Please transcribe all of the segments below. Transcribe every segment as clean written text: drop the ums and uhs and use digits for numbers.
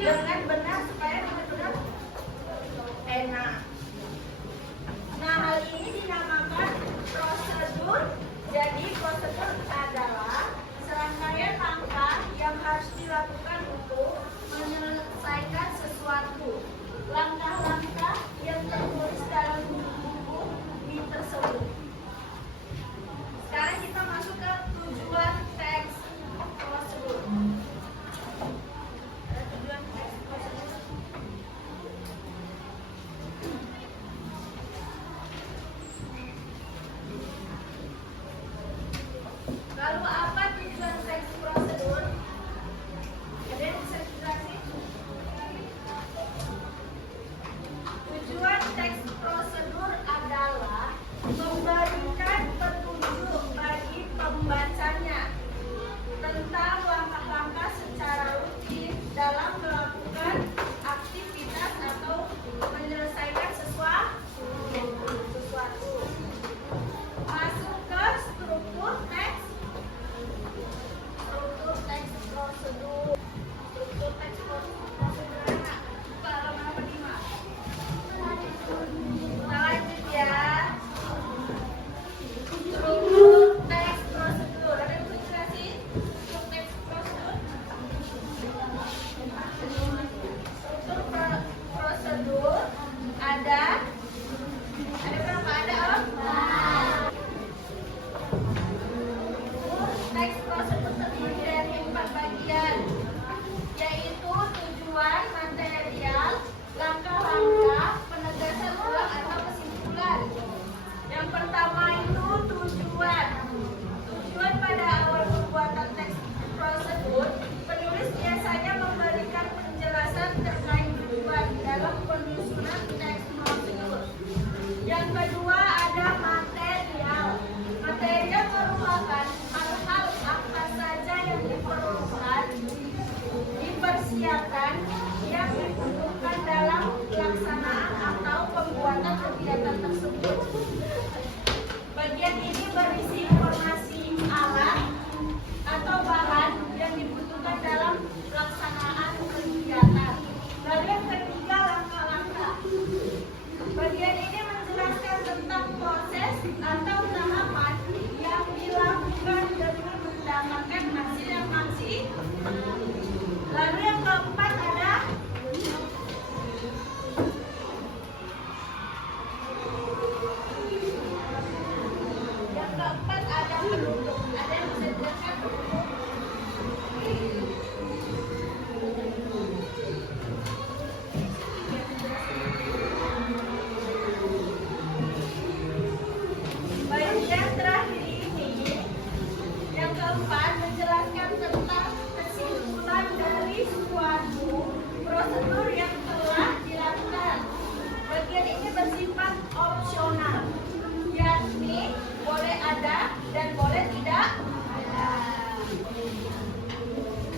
dengan benar supaya benar-benar enak. Nah, hal ini dinamakan prosedur. Jadi prosedur adalah serangkaian langkah yang harus dilakukan untuk menyelesaikan sesuatu. Langkah-langkah yang tertulis dalam buku mie tersebut. Sekarang kita masuk ke tujuan teks prosedur. Ada tujuan teks prosedur. Lalu apa tujuan teks prosedur? Ada yang bisa dijelasin? Tujuan teks prosedur adalah memberikan petunjuk bagi pembacanya tentang langkah-langkah secara rutin dalam melakukan aktivitas atau menyelesaikan sesuatu. Masuk ke struktur teks prosedur. Struktur teks prosedur anak. Buka halaman 5. Kita lanjut ya. Struktur teks prosedur. Ada yang bisa jelasin? Struktur teks prosedur. Struktur prosedur ada berapa? Ada Om? Teks prosedur terdiri dari 4 bagian, yaitu tujuan, material, langkah-langkah, penegasan ulang atau kesimpulan. Yang pertama itu tujuan. Tujuan pada awal pembuatan teks prosedur, penulis biasanya memberikan penjelasan terkait tujuan dalam penyusunan teks prosedur. Yang kedua ada material. Material merupakan hal-hal apa saja yang diperlukan, dipersiapkan, yang dibutuhkan dalam pelaksanaan atau pembuatan kegiatan tersebut. Bagian ini berisi informasi alat atau bahan yang dibutuhkan dalam pelaksanaan kegiatan. Lalu yang ketiga langkah-langkah. Bagian ini menjelaskan tentang proses atau tahapan yang dilakukan demi mendapatkan hasil yang maksimal. Lalu yang keempat ada penutup. Ada yang bisa dijelaskan penutup? Bagian terakhir ini, yang keempat, menjelaskan tentang kesimpulan dari suatu prosedur yang telah dilakukan. Bagian ini bersifat opsional, yakni boleh ada dan boleh tidak ada.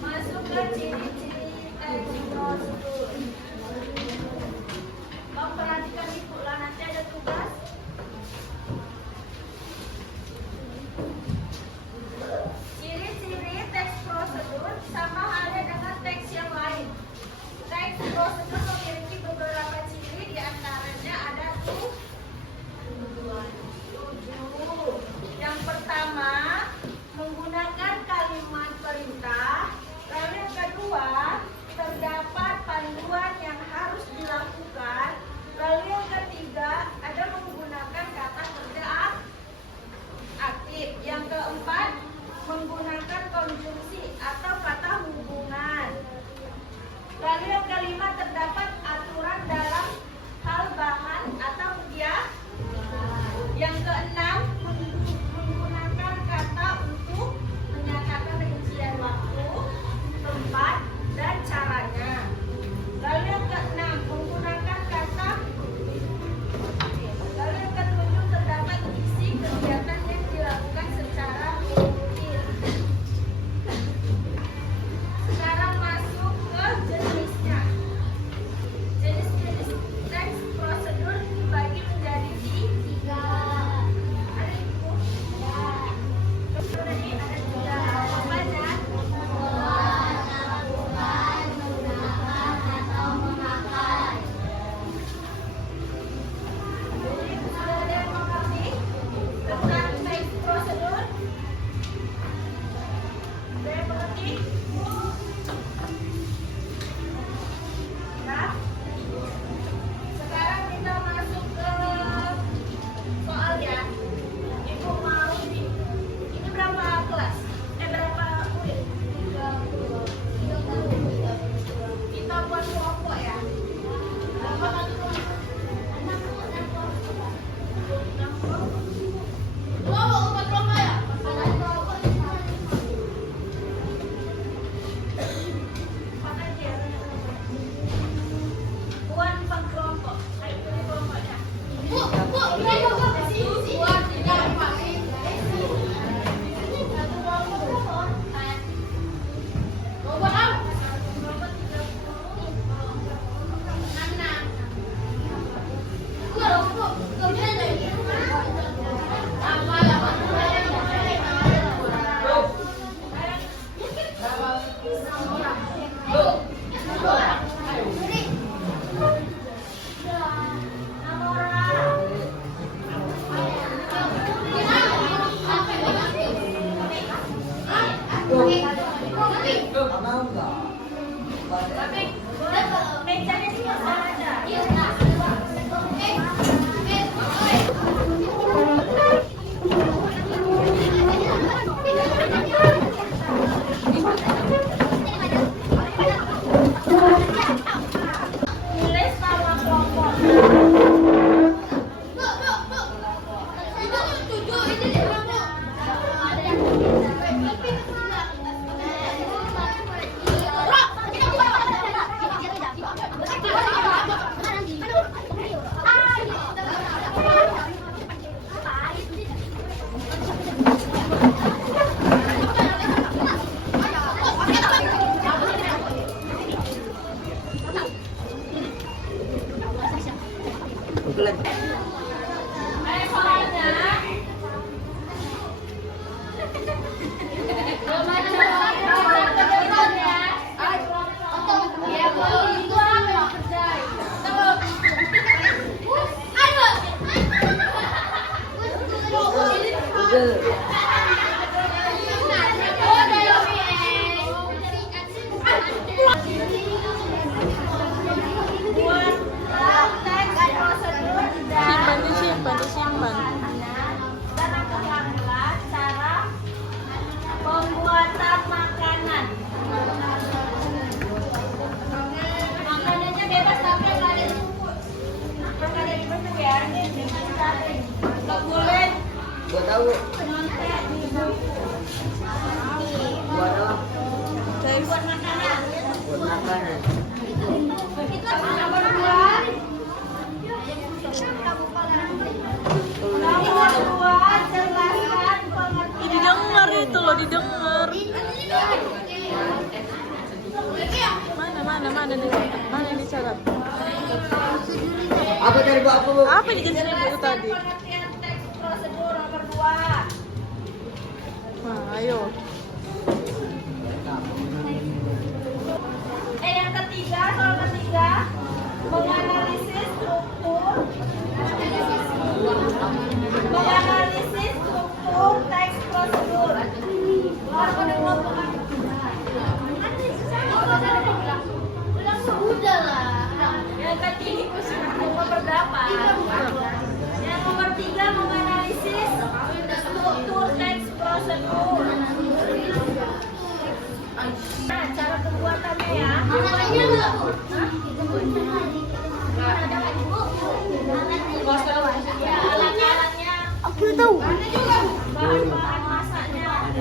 Masuk ke ciri-ciri teks prosedur. Kamu perhatikan ibu lah, nanti ada tugas. Ciri-ciri teks prosedur sama halnya dengan teks yang lain. Teks prosedur memiliki beberapa ciri, diantaranya ada 7. Yang pertama, menggunakan kalimat perintah. Lalu yang kedua, terdapat panduan yang harus dilakukan. Lalu yang ketiga, ada menggunakan kata kerja aktif. Yang keempat, menggunakan konjungsi atau kata hubungan. Lalu yang kelima, terdapat aturan dalam hal bahan atau kegiatan. Yang keenam, menggunakan kata untuk menyatakan rincian waktu, tempat, dan caranya. Lalu yang keenam, menggunakan kata. Lalu yang ketujuh, terdapat isi kegiatan yang dilakukan secara rutin. Sekarang masuk ke jenisnya. Jenis-jenis teks prosedur dibagi menjadi 3. Simpan. Cara pembuatan makanan. Makanannya bebas tapi nggak ada di bentuk ya. Nggak boleh. Gua tahu. Nyontek di Gua tahu. buat makanan. Buat makanan. Itu nomor 2. Nomor 2, jelaskan pengertian. Didengar itu loh, didengar. Mana dicatat? Apa dari Bu aku? Apa yang dikasih ibu tadi? Pengertian teks prosedur nomor 2. Nah, ayo. Yang ketiga, soal ketiga, menganalisis struktur teks prosedur. Yang ketiga, nomor berapa? Yang nomor 3, menganalisis struktur teks prosedur. Nah, cara pembuatannya ya. Ya, alat-alatnya. Aku tahu. Bahan-bahan masaknya.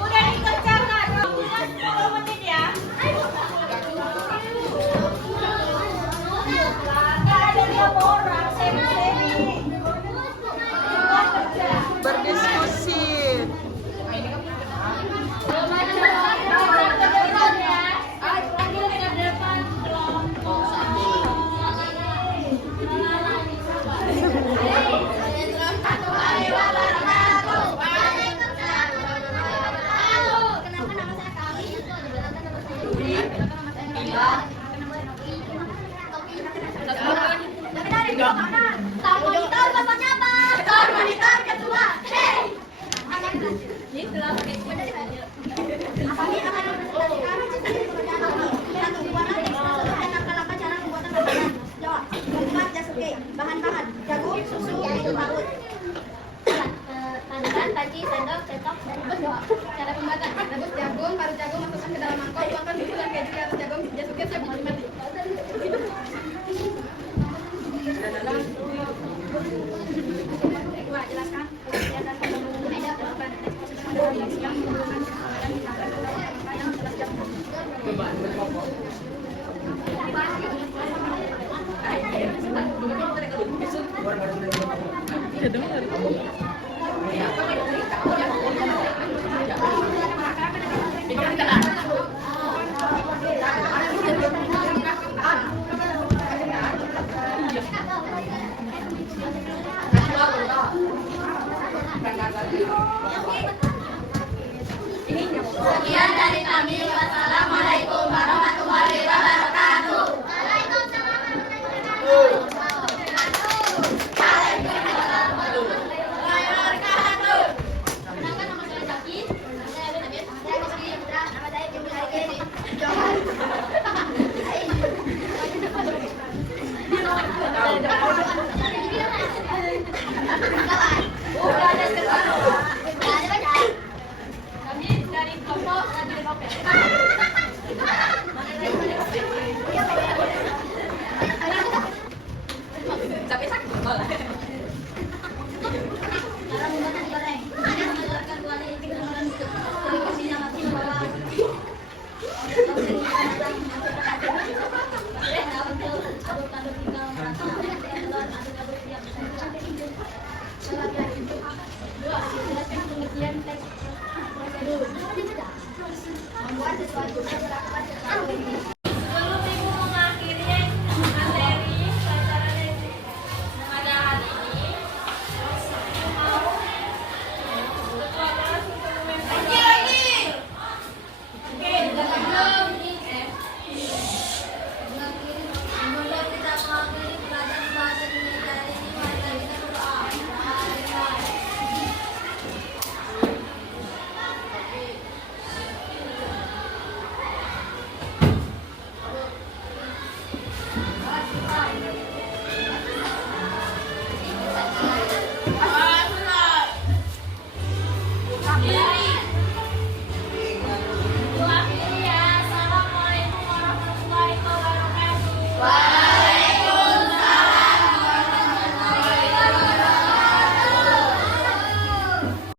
Udah dikerjakan. 10 menit ya. Nggak ada 5 orang. Seri-seri. Berdiskusi. Bahan-bahan jagung, susu, yaitu parut. Tangan, panci, sendok, sendok, cara pembuatan rebus jagung, parut jagung masukkan ke dalam mangkok, tuangkan susu dan keju di atas jagung, jasukin sampai mati. Jelaskan kegiatan pembuatan yang menggunakan dan ditambahkan yang jelas jam. Kedengar. Sekian dari kami. Wassalamualaikum warahmatullahi wabarakatuh. Kami dari kelompok Radil Kopel. Tapi sakit kepala. Cara pembuatan digoreng. Mengeluarkan kuali posisinya mati bawah. Aduk-aduk hingga merata. Telur aduk-aduk siap. Jelaskan pengertian teks prosedur. Membuat sesuatu yang dapat Oh,